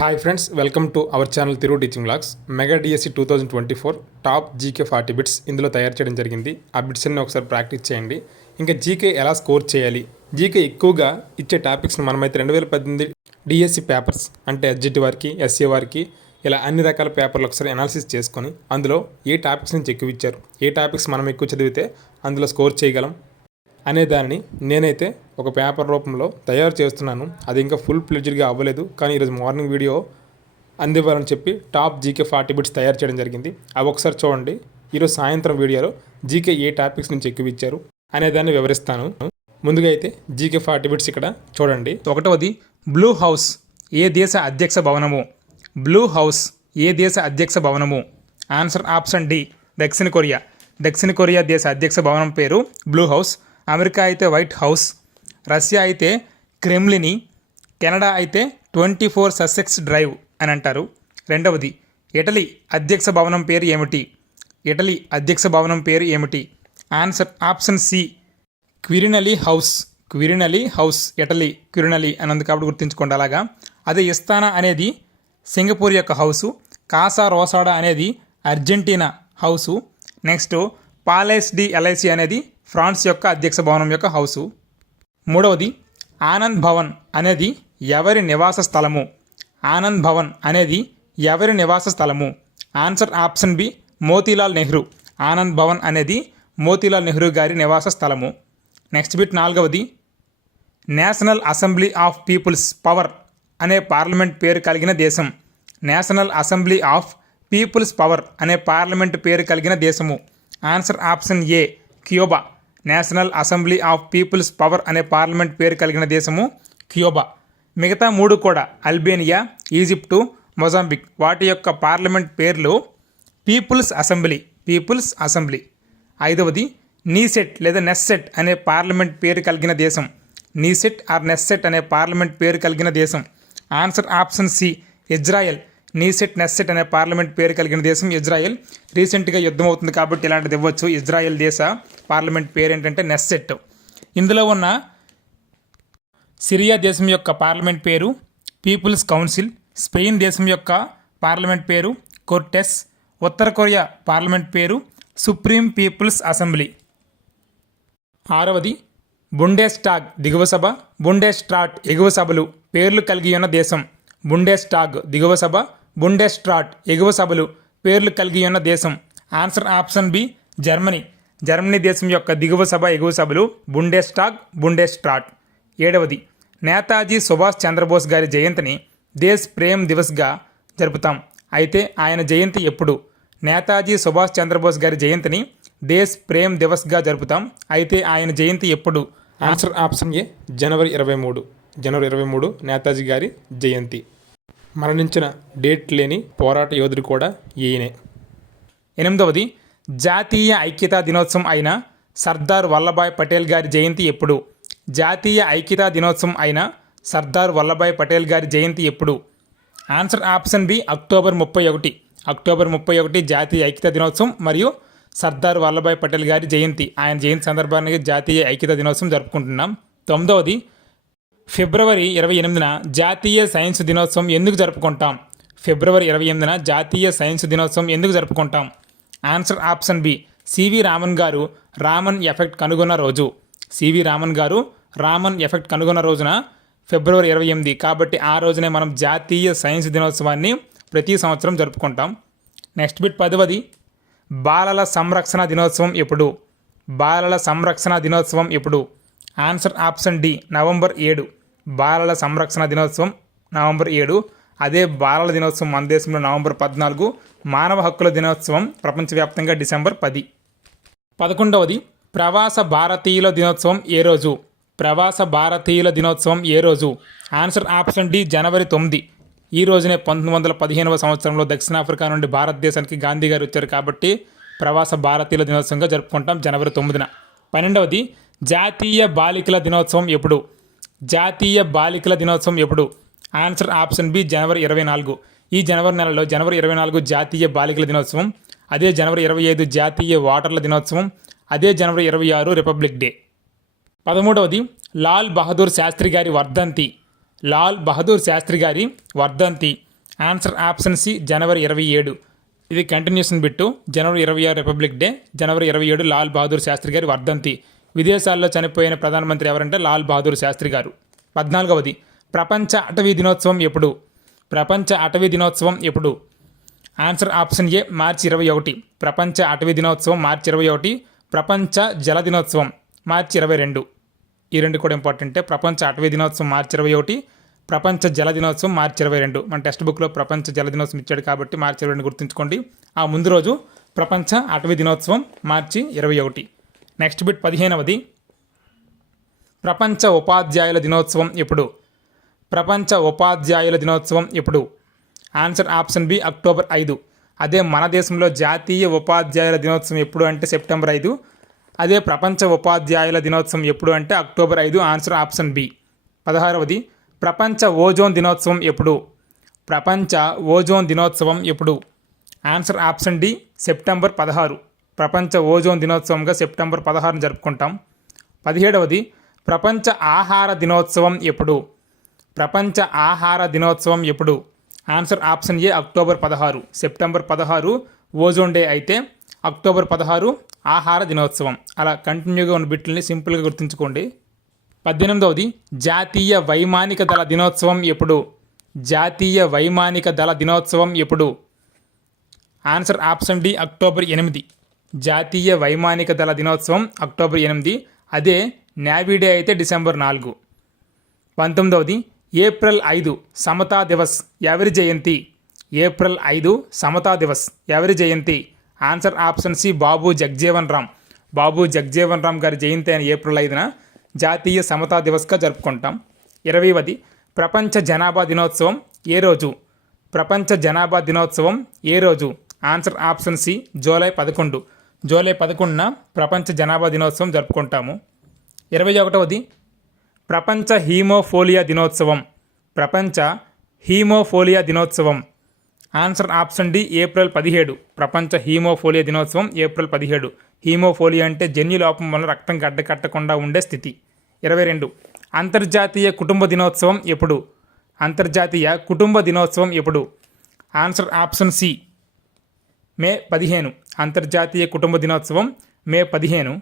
Hi friends welcome to our channel తిరుగు teaching blogs mega DSC two thousand twenty four top GK forty bits ఇందులో తయారు చేయడం జరిగింది. ఆ బిట్స్ అన్ని ఒకసారి ప్రాక్టీస్ చేయండి. ఇంకా జీకే ఎలా స్కోర్ చేయాలి? జీకే ఎక్కువగా ఇచ్చే టాపిక్స్ని మనమైతే రెండు వేల పద్దెనిమిది డిఎస్సి పేపర్స్ అంటే ఎస్జిటి వారికి ఎస్ఏ వారికి ఇలా అన్ని రకాల పేపర్లు ఒకసారి అనాలిసిస్ చేసుకొని అందులో ఏ టాపిక్స్ నుంచి ఎక్కువ ఇచ్చారు ఏ టాపిక్స్ మనం ఎక్కువ చదివితే అందులో స్కోర్ చేయగలం? అనే దానిని నేనైతే ఒక పేపర్ రూపంలో తయారు చేస్తున్నాను. అది ఇంకా ఫుల్ ప్లెజర్గా అవ్వలేదు. కానీ ఈరోజు మార్నింగ్ వీడియో అందివ్వాలని చెప్పి టాప్ జీకే ఫార్టీ బిట్స్ తయారు చేయడం జరిగింది. అవి ఒకసారి చూడండి. ఈరోజు సాయంత్రం వీడియోలో జీకే ఏ టాపిక్స్ నుంచి ఎక్కువ ఇచ్చారు అనే దాన్ని వివరిస్తాను. ముందుగా అయితే జీకే ఫార్టీ బిట్స్ ఇక్కడ చూడండి. ఒకటవది బ్లూ హౌస్ ఏ దేశ అధ్యక్ష భవనము? బ్లూ హౌస్ ఏ దేశ అధ్యక్ష భవనము? ఆన్సర్ ఆప్షన్ డి దక్షిణ కొరియా దక్షిణ కొరియా దేశ అధ్యక్ష భవనం పేరు బ్లూ హౌస్ అమెరికా అయితే వైట్ హౌస్ రష్యా అయితే క్రెమ్లిని కెనడా అయితే ట్వంటీ ఫోర్ సస్సెక్స్ డ్రైవ్ అని అంటారు. రెండవది ఇటలీ అధ్యక్ష భవనం పేరు ఏమిటి? ఇటలీ అధ్యక్ష భవనం పేరు ఏమిటి? Answer option C Quirinale house Quirinale house Italy Quirinale అనందు కాబట్టి గుర్తుంచుకోండి అలాగా. అదే ఇస్తానా అనేది సింగపూర్ యొక్క హౌసు కాసా రోసాడా అనేది Argentina house. Next palace de Elysee అనేది ఫ్రాన్స్ యొక్క అధ్యక్ష భవనం యొక్క హౌసు. మూడవది ఆనంద్ భవన్ అనేది ఎవరి నివాస స్థలము? ఆనంద్ భవన్ అనేది ఎవరి నివాస స్థలము? Answer option B Motilal Nehru. Anand Bhavan అనేది మోతీలాల్ నెహ్రూ గారి నివాస స్థలము. నెక్స్ట్ బిట్ నాలుగవది national assembly of people's power అనే పార్లమెంట్ పేరు కలిగిన దేశం. National assembly of people's power అనే పార్లమెంట్ పేరు కలిగిన దేశము. Answer option A Cuba. National assembly of people's power అనే పార్లమెంట్ పేరు కలిగిన దేశము క్యూబా. మిగతా మూడు కూడా అల్బేనియా ఈజిప్టు మొజాంబిక్. వాటి యొక్క పార్లమెంట్ పేర్లు పీపుల్స్ అసెంబ్లీ పీపుల్స్ అసెంబ్లీ. ఐదవది నీసెట్ లేదా నెస్సెట్ అనే పార్లమెంట్ పేరు కలిగిన దేశం. నీసెట్ ఆర్ నెస్సెట్ అనే పార్లమెంట్ పేరు కలిగిన దేశం. Answer option C Israel. Knesset Knesset అనే పార్లమెంట్ పేరు కలిగిన దేశం ఇజ్రాయెల్. రీసెంట్గా యుద్ధం అవుతుంది కాబట్టి ఇలాంటిది ఇవ్వచ్చు. ఇజ్రాయెల్ దేశ పార్లమెంట్ పేరు ఏంటంటే నెస్సెట్ ఇందులో ఉన్న సిరియా దేశం యొక్క పార్లమెంట్ పేరు పీపుల్స్ కౌన్సిల్. స్పెయిన్ దేశం యొక్క పార్లమెంట్ పేరు కోర్టెస్. ఉత్తర కొరియా పార్లమెంట్ పేరు సుప్రీం పీపుల్స్ అసెంబ్లీ. ఆరవది బుండేస్టాగ్ దిగువ సభ బుండేస్ట్రాట్ ఎగువ సభలు పేర్లు కలిగి ఉన్న దేశం. బుండేస్టాగ్ దిగువ సభ. బుండెస్ట్రాట్ ఎగువ సభలు పేర్లు కలిగి ఉన్న దేశం. Answer option B Germany Germany దేశం యొక్క దిగువ సభ ఎగువ సభలు బుండెస్టాగ్ బుండెస్ట్రాట్. ఏడవది నేతాజీ సుభాష్ చంద్రబోస్ గారి జయంతిని దేశ్ ప్రేమ్ దివస్గా జరుపుతాం. అయితే ఆయన జయంతి ఎప్పుడు? నేతాజీ సుభాష్ చంద్రబోస్ గారి జయంతిని దేశ్ ప్రేమ్ దివస్గా జరుపుతాం. అయితే ఆయన జయంతి ఎప్పుడు? ఆన్సర్ ఆప్షన్ ఏ జనవరి ఇరవై మూడు. జనవరి ఇరవై మూడు నేతాజీ గారి జయంతి. మరణించిన డేట్ లేని పోరాట యోధుడు కూడా ఈయనే. ఎనిమిదవది జాతీయ ఐక్యతా దినోత్సవం అయిన సర్దార్ వల్లభాయ్ పటేల్ గారి జయంతి ఎప్పుడు? జాతీయ ఐక్యతా దినోత్సవం అయిన సర్దార్ వల్లభాయ్ పటేల్ గారి జయంతి ఎప్పుడు? ఆన్సర్ ఆప్షన్ బి అక్టోబర్ ముప్పై ఒకటి. అక్టోబర్ ముప్పై ఒకటి జాతీయ ఐక్యతా దినోత్సవం మరియు సర్దార్ వల్లభాయ్ పటేల్ గారి జయంతి. ఆయన జయంతి సందర్భానికి జాతీయ ఐక్యతా దినోత్సవం జరుపుకుంటున్నాం. తొమ్మిదవది ఫిబ్రవరి ఇరవై ఎనిమిదిన జాతీయ సైన్స్ దినోత్సవం ఎందుకు జరుపుకుంటాం? ఫిబ్రవరి ఇరవై ఎనిమిదిన జాతీయ సైన్స్ దినోత్సవం ఎందుకు జరుపుకుంటాం? Answer option B CV Raman గారు రామన్ ఎఫెక్ట్ కనుగొన్న రోజు. సివి రామన్ గారు రామన్ ఎఫెక్ట్ కనుగొన్న రోజున ఫిబ్రవరి ఇరవై ఎనిమిది. కాబట్టి ఆ రోజునే మనం జాతీయ సైన్స్ దినోత్సవాన్ని ప్రతి సంవత్సరం జరుపుకుంటాం. నెక్స్ట్ బిట్ పదవది బాలల సంరక్షణ దినోత్సవం ఎప్పుడు? బాలల సంరక్షణ దినోత్సవం ఎప్పుడు? ఆన్సర్ ఆప్షన్ డి నవంబర్ ఏడు బాలల సంరక్షణ దినోత్సవం నవంబర్ ఏడు. అదే బాలల దినోత్సవం మన దేశంలో నవంబర్ పద్నాలుగు మానవ హక్కుల దినోత్సవం ప్రపంచవ్యాప్తంగా డిసెంబర్ పది. పదకొండవది ప్రవాస భారతీయుల దినోత్సవం ఏ రోజు? ప్రవాస భారతీయుల దినోత్సవం ఏ రోజు? ఆన్సర్ ఆప్షన్ డి జనవరి తొమ్మిది. ఈ రోజునే పంతొమ్మిది వందల పదిహేనవ సంవత్సరంలో దక్షిణాఫ్రికా నుండి భారతదేశానికి గాంధీ గారు వచ్చారు కాబట్టి ప్రవాస భారతీయుల దినోత్సవంగా జరుపుకుంటాం జనవరి తొమ్మిదిన. పన్నెండవది జాతీయ బాలికల దినోత్సవం ఎప్పుడు? జాతీయ బాలికల దినోత్సవం ఎప్పుడు? ఆన్సర్ ఆప్షన్ బి జనవరి ఇరవై నాలుగు. ఈ జనవరి నెలలో జనవరి ఇరవై నాలుగు జాతీయ బాలికల దినోత్సవం అదే జనవరి ఇరవై ఐదు జాతీయ ఓటర్ల దినోత్సవం అదే జనవరి ఇరవై ఆరు రిపబ్లిక్ డే పదమూడవది లాల్ బహదూర్ శాస్త్రి గారి వర్ధంతి. లాల్ బహదూర్ శాస్త్రి గారి వర్ధంతి. ఆన్సర్ ఆప్షన్ సి జనవరి ఇరవై ఏడు. ఇది కంటిన్యూషన్ బిట్టు. జనవరి ఇరవై ఆరు రిపబ్లిక్ డే జనవరి ఇరవై ఏడు లాల్ బహదూర్ శాస్త్రి గారి వర్ధంతి. విదేశాల్లో చనిపోయిన ప్రధానమంత్రి ఎవరంటే లాల్ బహదూర్ శాస్త్రి గారు. పద్నాలుగవది ప్రపంచ అటవీ దినోత్సవం ఎప్పుడు? ప్రపంచ అటవీ దినోత్సవం ఎప్పుడు? ఆన్సర్ ఆప్షన్ ఏ మార్చి ఇరవై ఒకటి. ప్రపంచ అటవీ దినోత్సవం మార్చి ఇరవై ఒకటి. ప్రపంచ జల దినోత్సవం మార్చి ఇరవై రెండు. ఈ రెండు కూడా ఇంపార్టెంటే ప్రపంచ అటవీ దినోత్సవం మార్చి ఇరవై ఒకటి. ప్రపంచ జల దినోత్సవం మార్చి ఇరవై రెండు. మన టెక్స్ట్ బుక్లో ప్రపంచ జల దినోత్సవం ఇచ్చాడు కాబట్టి మార్చి ఇరవై రెండు గుర్తుంచుకోండి. ఆ ముందు రోజు ప్రపంచ అటవీ దినోత్సవం మార్చి ఇరవై ఒకటి. నెక్స్ట్ బిట్ పదిహేనవది. ప్రపంచ ఉపాధ్యాయుల దినోత్సవం ఎప్పుడు? ప్రపంచ ఉపాధ్యాయుల దినోత్సవం ఎప్పుడు? ఆన్సర్ ఆప్షన్ బి అక్టోబర్ ఐదు. అదే మన దేశంలో జాతీయ ఉపాధ్యాయుల దినోత్సవం ఎప్పుడు అంటే సెప్టెంబర్ ఐదు. అదే ప్రపంచ ఉపాధ్యాయుల దినోత్సవం ఎప్పుడు అంటే అక్టోబర్ ఐదు ఆన్సర్ ఆప్షన్ బి. పదహారవది ప్రపంచ ఓజోన్ దినోత్సవం ఎప్పుడు? ప్రపంచ ఓజోన్ దినోత్సవం ఎప్పుడు? ఆన్సర్ ఆప్షన్ డి సెప్టెంబర్ పదహారు. ప్రపంచ ఓజోన్ దినోత్సవంగా సెప్టెంబర్ పదహారును జరుపుకుంటాం. పదిహేడవది ప్రపంచ ఆహార దినోత్సవం ఎప్పుడు? ప్రపంచ ఆహార దినోత్సవం ఎప్పుడు? ఆన్సర్ ఆప్షన్ ఏ అక్టోబర్ పదహారు. సెప్టెంబర్ పదహారు ఓజోన్ డే అయితే అక్టోబర్ పదహారు ఆహార దినోత్సవం. అలా కంటిన్యూగా ఉన్న బిట్లని సింపుల్గా గుర్తుంచుకోండి. పద్దెనిమిదవది జాతీయ వైమానిక దళ దినోత్సవం ఎప్పుడు? జాతీయ వైమానిక దళ దినోత్సవం ఎప్పుడు? ఆన్సర్ ఆప్షన్ డి అక్టోబర్ ఎనిమిది. జాతీయ వైమానిక దళ దినోత్సవం అక్టోబర్ ఎనిమిది అదే నేవీ డే అయితే డిసెంబర్ నాలుగు. పంతొమ్మిదవది ఏప్రిల్ ఐదు సమతా దివస్ ఎవరి జయంతి? ఏప్రిల్ ఐదు సమతా దివస్ ఎవరి జయంతి? Answer option C Babu Jagjivan Ram. Babu Jagjivan Ram గారి జయంతి అయిన ఏప్రిల్ ఐదున జాతీయ సమతా దివస్గా జరుపుకుంటాం. ఇరవైవది ప్రపంచ జనాభా దినోత్సవం ఏ రోజు? ప్రపంచ జనాభా దినోత్సవం ఏ రోజు? ఆన్సర్ ఆప్షన్ సి జూలై పదకొండు. జూలై పదకొండున ప్రపంచ జనాభా దినోత్సవం జరుపుకుంటాము. ఇరవై ఒకటవది ప్రపంచ హీమోఫోలియా దినోత్సవం. ప్రపంచ హీమోఫోలియా దినోత్సవం. ఆన్సర్ ఆప్షన్ డి ఏప్రిల్ పదిహేడు. ప్రపంచ హీమోఫోలియా దినోత్సవం ఏప్రిల్ పదిహేడు. హీమోఫోలియా అంటే జన్యు లోపం వల్ల రక్తం గడ్డకట్టకుండా ఉండే స్థితి. ఇరవై రెండు. అంతర్జాతీయ కుటుంబ దినోత్సవం ఎప్పుడు? అంతర్జాతీయ కుటుంబ దినోత్సవం ఎప్పుడు? ఆన్సర్ ఆప్షన్ సి మే పదిహేను అంతర్జాతీయ కుటుంబ దినోత్సవం మే పదిహేను.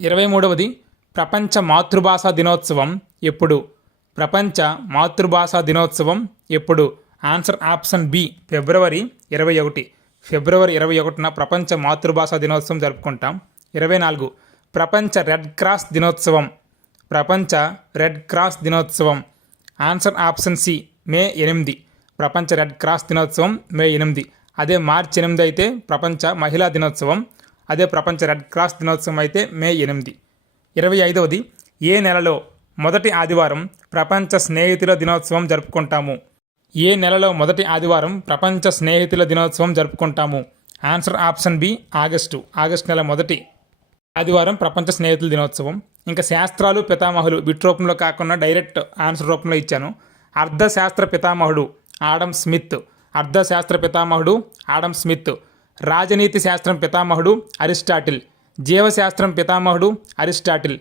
ఇరవై మూడవది ప్రపంచ మాతృభాష దినోత్సవం ఎప్పుడు? ప్రపంచ మాతృభాష దినోత్సవం ఎప్పుడు? ఆన్సర్ ఆప్షన్ బి ఫిబ్రవరి ఇరవై ఒకటి ఫిబ్రవరి ఇరవై ఒకటిన ప్రపంచ మాతృభాష దినోత్సవం జరుపుకుంటాం. ఇరవై నాలుగు ప్రపంచ రెడ్ క్రాస్ దినోత్సవం. ప్రపంచ రెడ్ క్రాస్ దినోత్సవం. ఆన్సర్ ఆప్షన్ సి మే ఎనిమిది. ప్రపంచ రెడ్ క్రాస్ దినోత్సవం మే ఎనిమిది. అదే మార్చి ఎనిమిది అయితే ప్రపంచ మహిళా దినోత్సవం అదే ప్రపంచ రెడ్ క్రాస్ దినోత్సవం అయితే మే ఎనిమిది. ఇరవై ఐదవది ఏ నెలలో మొదటి ఆదివారం ప్రపంచ స్నేహితుల దినోత్సవం జరుపుకుంటాము? ఏ నెలలో మొదటి ఆదివారం ప్రపంచ స్నేహితుల దినోత్సవం జరుపుకుంటాము? Answer option B August. August నెల మొదటి ఆదివారం ప్రపంచ స్నేహితుల దినోత్సవం. ఇంకా శాస్త్రాలు పితామహులు బిట్ రూపంలో కాకుండా డైరెక్ట్ ఆన్సర్ రూపంలో ఇచ్చాను. అర్ధశాస్త్ర పితామహుడు ఆడమ్ స్మిత్ అర్థశాస్త్ర పితామహుడు ఆడమ్ స్మిత్ రాజనీతి శాస్త్రం పితామహుడు అరిస్టాటిల్ జీవశాస్త్రం పితామహుడు అరిస్టాటిల్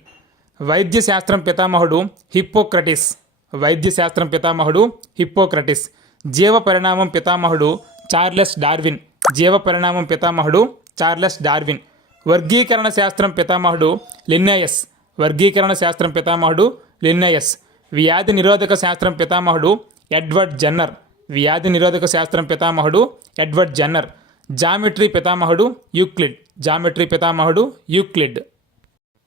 వైద్య శాస్త్రం పితామహుడు హిప్పోక్రటిస్ వైద్య శాస్త్రం పితామహుడు హిప్పోక్రటిస్ జీవ పరిణామం పితామహుడు చార్లెస్ డార్విన్ జీవ పరిణామం పితామహుడు చార్లెస్ డార్విన్ వర్గీకరణ శాస్త్రం పితామహుడు లిన్నయస్ వర్గీకరణ శాస్త్రం పితామహుడు లిన్నయస్ వ్యాధి నిరోధక శాస్త్రం పితామహుడు ఎడ్వర్డ్ జన్నర్. వ్యాధి నిరోధక శాస్త్రం పితామహుడు ఎడ్వర్డ్ జన్నర్. జామెట్రీ పితామహుడు యూక్లిడ్. జామెట్రీ పితామహుడు యూక్లిడ్.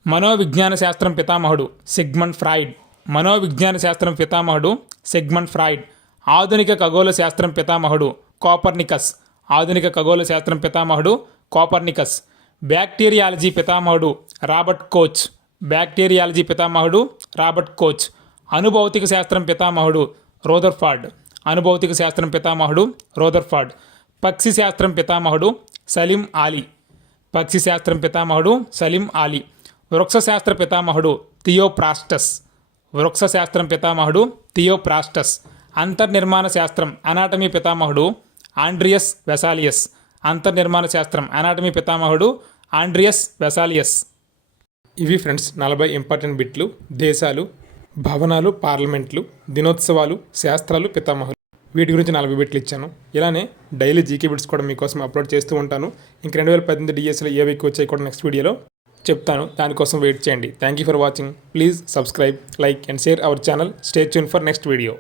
మనోవిజ్ఞాన శాస్త్రం పితామహుడు సిగ్మండ్ ఫ్రాయిడ్. మనోవిజ్ఞాన శాస్త్రం పితామహుడు సిగ్మండ్ ఫ్రాయిడ్. ఆధునిక ఖగోళ శాస్త్రం పితామహుడు కోపర్నికస్. ఆధునిక ఖగోళ శాస్త్రం పితామహుడు కోపర్నికస్. బ్యాక్టీరియాలజీ పితామహుడు రాబర్ట్ కోచ్. బ్యాక్టీరియాలజీ పితామహుడు రాబర్ట్ కోచ్. అనుభౌతిక శాస్త్రం పితామహుడు రోదర్ఫార్డ్. అనుభౌతిక శాస్త్రం పితామహుడు రోదర్ఫార్డ్ పక్షి శాస్త్రం పితామహుడు సలీం ఆలీ. పక్షి శాస్త్రం పితామహుడు సలీం ఆలీ. వృక్షశాస్త్ర పితామహుడు థియోప్రాస్టస్. వృక్షశాస్త్రం పితామహుడు థియోప్రాస్టస్. అంతర్నిర్మాణ శాస్త్రం అనాటమీ పితామహుడు ఆండ్రియస్ వెసాలియస్. అంతర్నిర్మాణ శాస్త్రం అనాటమీ పితామహుడు ఆండ్రియస్ వెసాలియస్. ఇవి ఫ్రెండ్స్ నలభై ఇంపార్టెంట్ బిట్లు. దేశాలు భవనాలు పార్లమెంట్లు దినోత్సవాలు శాస్త్రాలు పితామహులు. వీటి గురించి నలభై బిట్లు ఇచ్చాను. ఇలానే డైలీ జీకే బిట్స్ కూడా మీకోసం అప్లోడ్ చేస్తూ ఉంటాను. ఇంక రెండు వేల పద్దెనిమిది డిఎస్లో ఏవి ఎక్కువ వచ్చాయి కూడా నెక్స్ట్ వీడియోలో చెప్తాను. దానికోసం వెయిట్ చేయండి. Thank you for watching please subscribe like and share our channel stay tune for next video